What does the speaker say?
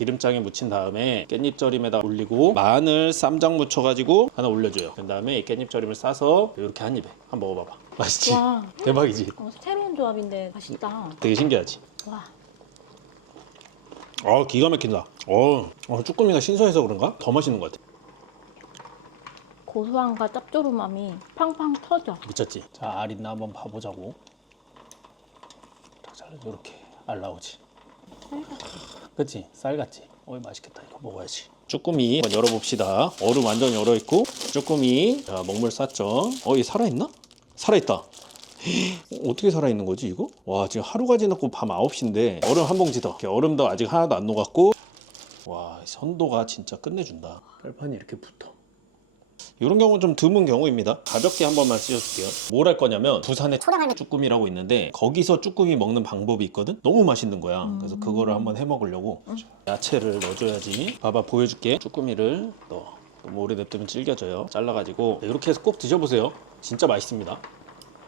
기름장에 묻힌 다음에 깻잎절임에다 올리고 마늘 쌈장 묻혀가지고 하나 올려줘요. 그 다음에 이 깻잎절임을 싸서 이렇게 한 입에 한번 먹어봐봐. 맛있지? 와. 대박이지? 어, 새로운 조합인데 맛있다. 되게 신기하지? 와. 어 기가 막힌다. 어, 어 쭈꾸미가 신선해서 그런가? 더 맛있는 것 같아. 고소함과 짭조름함이 팡팡 터져. 미쳤지? 자, 알 있나 한번 봐보자고. 자, 이렇게 알 나오지. 그치? 쌀 같지? 어이 맛있겠다. 이거 먹어야지. 쭈꾸미 한번 열어봅시다. 얼음 완전 열어 있고 쭈꾸미 자 먹물 쌌죠. 어이 살아 있나? 살아 있다. 어떻게 살아 있는 거지 이거? 와 지금 하루가 지났고 밤 9시인데 얼음 한 봉지 더. 이렇게 얼음도 아직 하나도 안 녹았고 와 선도가 진짜 끝내준다. 철판이 이렇게 붙어. 이런 경우는 좀 드문 경우입니다. 가볍게 한 번만 씻어줄게요. 뭘 할 거냐면 부산에 초량할매 쭈꾸미라고 있는데 거기서 쭈꾸미 먹는 방법이 있거든. 너무 맛있는 거야. 그래서 그거를 한번 해 먹으려고 야채를 넣어줘야지. 봐봐 보여줄게. 쭈꾸미를 넣어. 너무 오래 냅두면 질겨져요. 잘라가지고 이렇게 해서 꼭 드셔보세요. 진짜 맛있습니다.